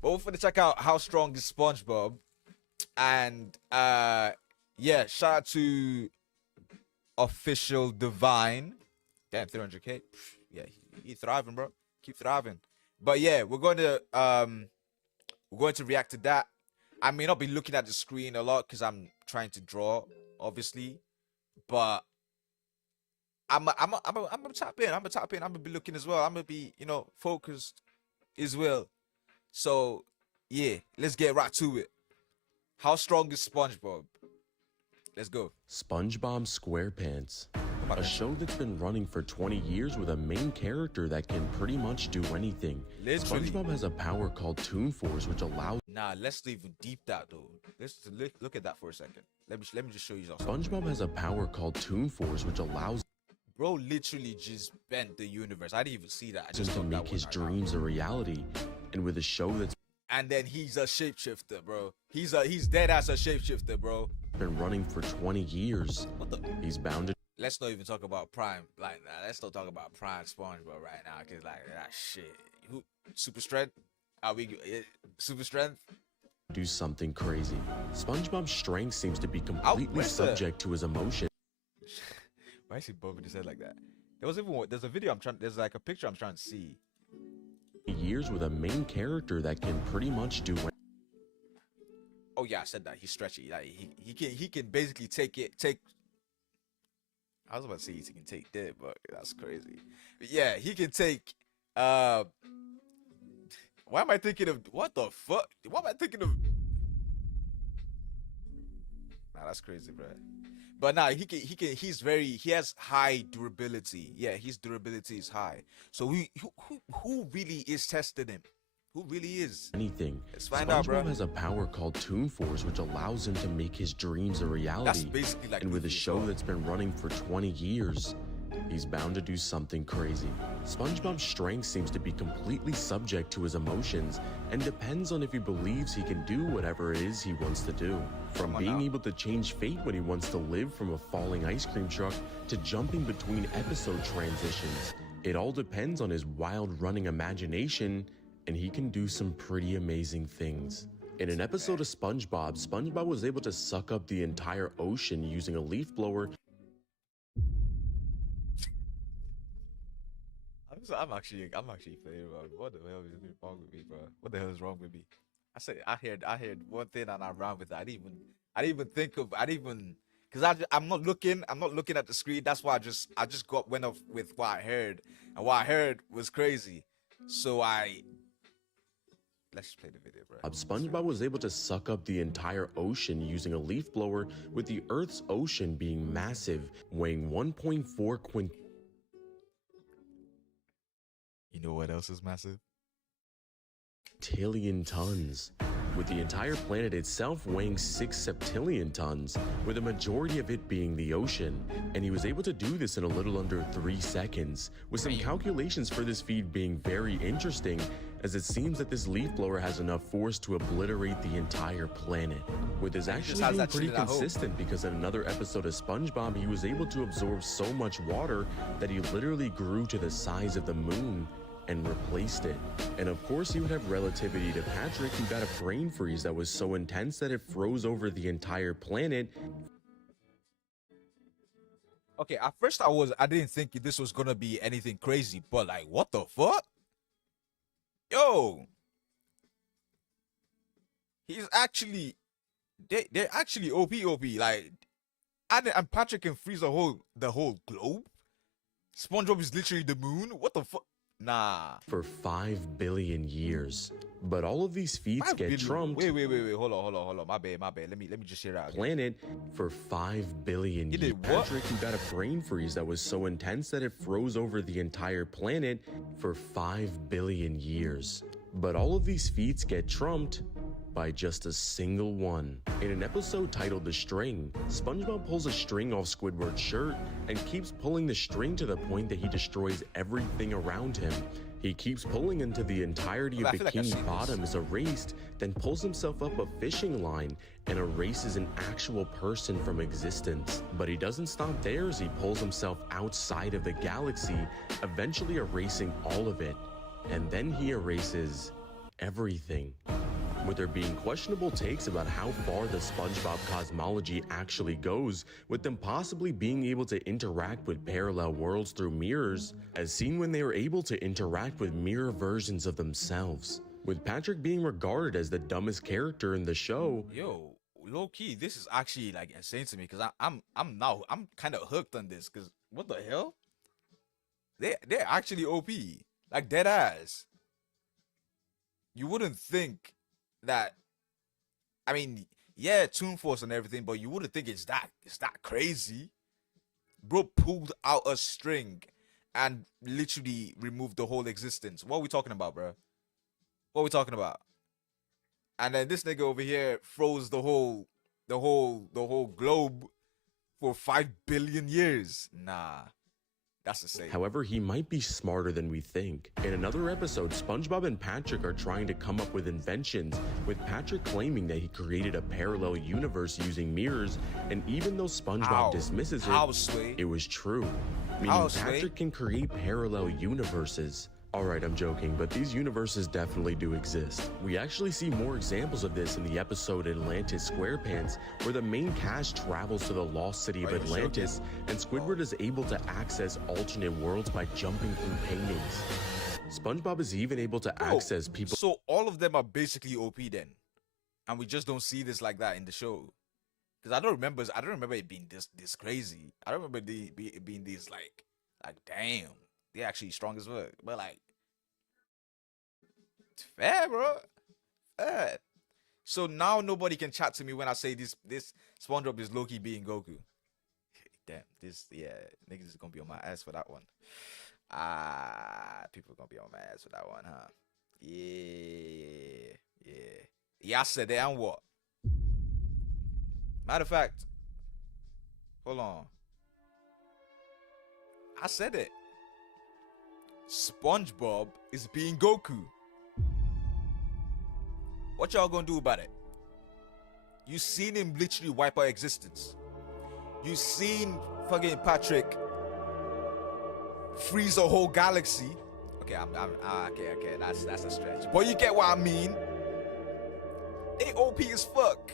But we're gonna check out how strong is SpongeBob. And yeah, shout out to Official Divine. Damn, 300k. Yeah, he thriving, bro. Keep thriving. But yeah, we're going to react to that. I may not be looking at the screen a lot because I'm trying to draw, obviously. But I'm gonna tap in. I'm gonna be looking as well. I'm gonna be, focused as well. So yeah, let's get right to it. How strong is SpongeBob? Let's go. SpongeBob SquarePants, a show that's been running for 20 years with a main character that can pretty much do anything. Literally. SpongeBob has a power called Toon Force, which allows... Nah, let's even deep that though. Let's look at that for a second. Let me just show you something. SpongeBob has a power called Toon Force, which allows... Bro literally just bent the universe. I didn't even see that. I just to make his dreams a reality. And with a show that's... And then he's a shapeshifter, bro. He's dead as a shapeshifter, bro. Been running for 20 years. What the? He's bound to... Let's not even talk about Prime like that. Let's not talk about Prime SpongeBob right now, cause like that shit. Who super strength? Are we super strength? Do something crazy. SpongeBob's strength seems to be completely subject to his emotions. Why is he bumping his head like that? There's a video there's like a picture I'm trying to see. Years with a main character that can pretty much do... Oh yeah, I said that. He's stretchy. Like he can basically take. I was about to say he can take that, but that's crazy. But yeah, he can take. Why am I thinking of what the fuck? What am I thinking of? Nah, that's crazy, bro. But nah, he has high durability. Yeah, his durability is high. So who really is testing him? Who really is? Anything. Let's find out, bro. SpongeBob has a power called Toon Force, which allows him to make his dreams a reality. That's basically like. And with a show that's been running for 20 years, he's bound to do something crazy. SpongeBob's strength seems to be completely subject to his emotions and depends on if he believes he can do whatever it is he wants to do. From being able to change fate when he wants to live from a falling ice cream truck to jumping between episode transitions, it all depends on his wild running imagination, and he can do some pretty amazing things. In an episode of SpongeBob, SpongeBob was able to suck up the entire ocean using a leaf blower. I'm actually playing, bro. What the hell is wrong with me, bro? What the hell is wrong with me? I heard one thing and I ran with it. I didn't even think of, because I'm not looking at the screen. That's why I just went off with what I heard, and what I heard was crazy. So let's just play the video, bro. SpongeBob was able to suck up the entire ocean using a leaf blower, with the Earth's ocean being massive, weighing 1.4 quint. You know what else is massive? Tillion tons, with the entire planet itself weighing 6 septillion tons, with a majority of it being the ocean. And he was able to do this in a little under 3 seconds, with some calculations for this feat being very interesting, as it seems that this leaf blower has enough force to obliterate the entire planet. With this actually being pretty consistent, because in another episode of SpongeBob, he was able to absorb so much water that he literally grew to the size of the moon and replaced it. And of course, he would have relativity to Patrick, who got a brain freeze that was so intense that it froze over the entire planet. Okay, at first I didn't think this was gonna be anything crazy, but like, what the fuck? Yo, he's actually, they're actually OP, like, and Patrick can freeze the whole globe. SpongeBob is literally the moon. What the fuck? Nah. For 5 billion years. But all of these feats get trumped. Wait. Hold on. My bad. Let me just share that. Planet for 5 billion years. Patrick, who got a brain freeze that was so intense that it froze over the entire planet for 5 billion years. But all of these feats get trumped by just a single one. In an episode titled The String, SpongeBob pulls a string off Squidward's shirt and keeps pulling the string to the point that he destroys everything around him. He keeps pulling until the entirety of Bikini Bottom is erased, then pulls himself up a fishing line and erases an actual person from existence. But he doesn't stop there, as he pulls himself outside of the galaxy, eventually erasing all of it. And then he erases everything. With there being questionable takes about how far the SpongeBob cosmology actually goes, with them possibly being able to interact with parallel worlds through mirrors, as seen when they were able to interact with mirror versions of themselves. With Patrick being regarded as the dumbest character in the show. Yo, low key, this is actually like insane to me because I'm kind of hooked on this because what the hell? They're actually OP, like dead ass. You wouldn't think that. I mean, yeah, Toon Force and everything, but you wouldn't think it's that crazy. Bro pulled out a string and literally removed the whole existence. What are we talking about, bro? What are we talking about? And then this nigga over here froze the whole globe for 5 billion years. Nah. That's insane. However, he might be smarter than we think. In another episode, SpongeBob and Patrick are trying to come up with inventions, with Patrick claiming that he created a parallel universe using mirrors, and even though SpongeBob dismisses it was true. Meaning Patrick can create parallel universes. Alright, I'm joking, but these universes definitely do exist. We actually see more examples of this in the episode Atlantis SquarePants, where the main cast travels to the lost city of Atlantis, and Squidward is able to access alternate worlds by jumping through paintings. SpongeBob is even able to access people. So all of them are basically OP then, and we just don't see this like that in the show. Because I don't remember it being this crazy. I don't remember it being this like damn. They're actually strong as fuck. But like, it's fair, bro. Fair. So now nobody can chat to me when I say this SpongeBob is low-key being Goku. Damn, niggas is gonna be on my ass for that one. People are gonna be on my ass for that one, huh? Yeah, I said that, and what? Matter of fact, hold on. I said it. SpongeBob is being Goku. What y'all gonna do about it? You seen him literally wipe out existence. You seen fucking Patrick freeze a whole galaxy. Okay, okay, that's a stretch. But you get what I mean. They OP as fuck.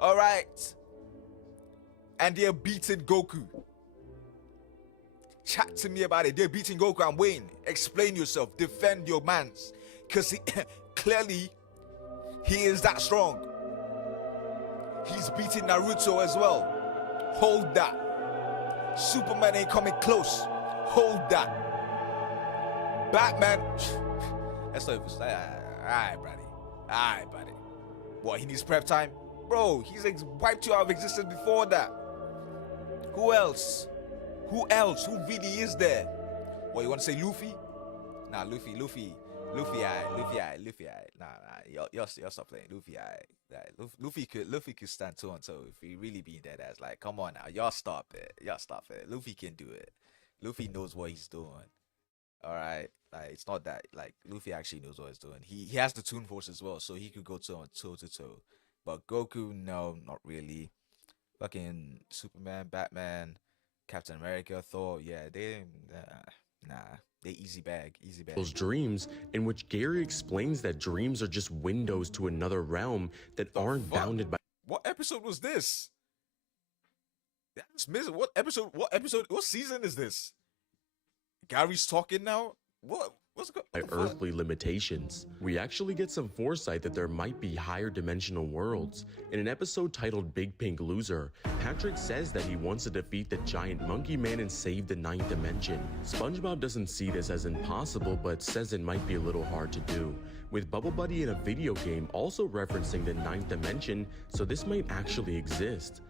Alright. And they're beating Goku. Chat to me about it. They're beating Goku. I'm waiting. Explain yourself. Defend your mans. Because clearly, he is that strong. He's beating Naruto as well. Hold that. Superman ain't coming close. Hold that. Batman. That's not even. Alright, buddy. What, he needs prep time? Bro, he's wiped you out of existence before that. Who else? Who really is there? What, you want to say Luffy? Nah, Luffy. Nah, y'all stop playing. Luffy could stand 2 on 2 if he really being dead ass. Like, come on now, y'all stop it. Luffy can do it. Luffy knows what he's doing. All right, like it's not that like Luffy actually knows what he's doing. He has the Toon Force as well, so he could go toe to toe. But Goku, no, not really. Fucking Superman, Batman, Captain America, Thor, yeah, they easy bag. Those dreams, in which Gary explains that dreams are just windows to another realm that aren't bounded by. What episode was this? That's missing. What episode? What season is this? Gary's talking now. What's going on? Earthly limitations. We actually get some foresight that there might be higher dimensional worlds. In an episode titled Big Pink Loser, Patrick says that he wants to defeat the giant monkey man and save the 9th dimension. SpongeBob doesn't see this as impossible, but says it might be a little hard to do. With Bubble Buddy in a video game also referencing the 9th dimension, so this might actually exist.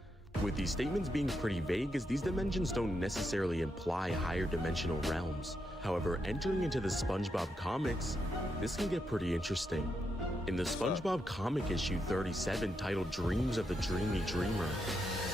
With these statements being pretty vague, as these dimensions don't necessarily imply higher dimensional realms. However, entering into the SpongeBob comics, this can get pretty interesting. In the SpongeBob comic issue 37 titled Dreams of the Dreamy Dreamer,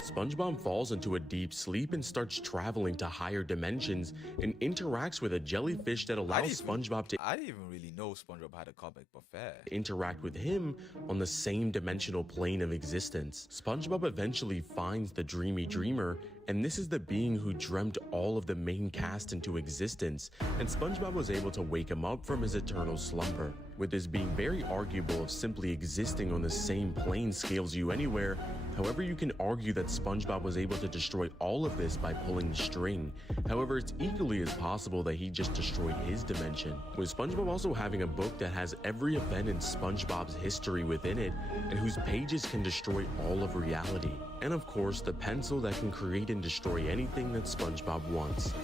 SpongeBob falls into a deep sleep and starts traveling to higher dimensions and interacts with a jellyfish that allows SpongeBob to... I didn't even really know SpongeBob had a comic, but fair. Interact with him on the same dimensional plane of existence. SpongeBob eventually finds the Dreamy Dreamer, and this is the being who dreamt all of the main cast into existence, and SpongeBob was able to wake him up from his eternal slumber. with this being very arguable of simply existing on the same plane scales you anywhere. However, you can argue that SpongeBob was able to destroy all of this by pulling the string. However, it's equally as possible that he just destroyed his dimension, with SpongeBob also having a book that has every event in SpongeBob's history within it, and whose pages can destroy all of reality. And of course, the pencil that can create and destroy anything that SpongeBob wants.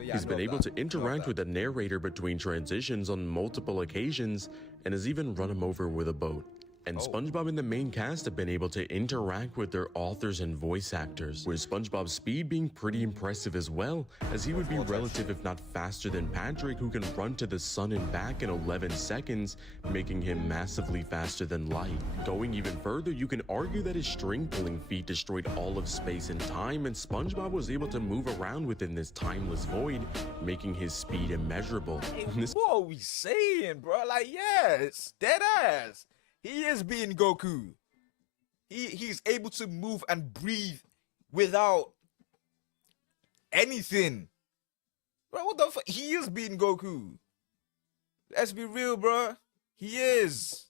He's been able to interact with the narrator between transitions on multiple occasions, and has even run him over with a boat. And SpongeBob and the main cast have been able to interact with their authors and voice actors, with SpongeBob's speed being pretty impressive as well, as he would be relative if not faster than Patrick, who can run to the sun and back in 11 seconds, making him massively faster than light. Going even further, you can argue that his string pulling feat destroyed all of space and time, and SpongeBob was able to move around within this timeless void, making his speed immeasurable. Hey, what are we saying, bro? Like, yeah, it's dead ass. He is being Goku. He's able to move and breathe without anything. Bro, what the fuck? He is being Goku. Let's be real, bro. He is.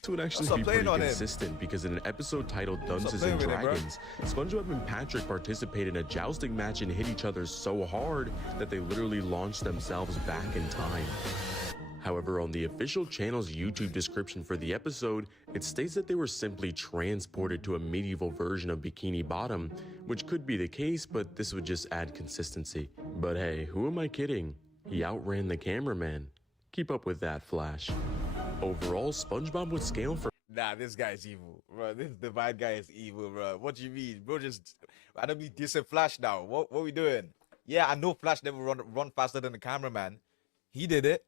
This would actually be pretty consistent, because in an episode titled Dungeons and Dragons, SpongeBob and Patrick participate in a jousting match and hit each other so hard that they literally launched themselves back in time. However, on the official channel's YouTube description for the episode, it states that they were simply transported to a medieval version of Bikini Bottom, which could be the case, but this would just add consistency. But hey, who am I kidding? He outran the cameraman. Keep up with that, Flash. Overall, SpongeBob would scale for— Nah, this guy's evil, bro. This divine guy is evil, bro. What do you mean, bro? I don't be dissing Flash now. What we doing? Yeah, I know Flash never run faster than the cameraman. He did it.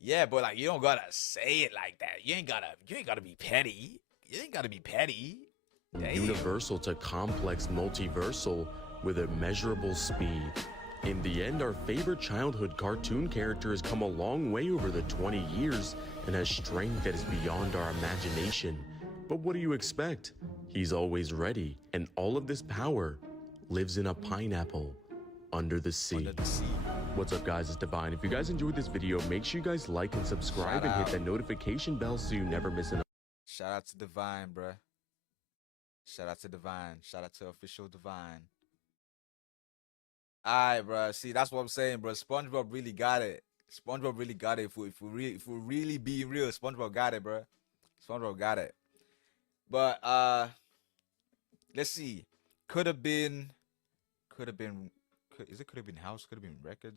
Yeah, but like, you don't gotta say it like that. You ain't gotta be petty. You ain't gotta be petty. Damn. Universal to complex multiversal with immeasurable speed. In the end, our favorite childhood cartoon character has come a long way over the 20 years and has strength that is beyond our imagination. But what do you expect? He's always ready, and all of this power lives in a pineapple under the sea. Under the sea. What's up, guys? It's Divine. If you guys enjoyed this video, make sure you guys like and subscribe and hit that notification bell so you never miss an— Shout out to Divine, bruh. Shout out to Divine. Shout out to official Divine. Alright, bruh. See, that's what I'm saying, bruh. SpongeBob really got it. SpongeBob really got it. If we really be real, SpongeBob got it, bruh. SpongeBob got it. But let's see. Could have been house, could have been records.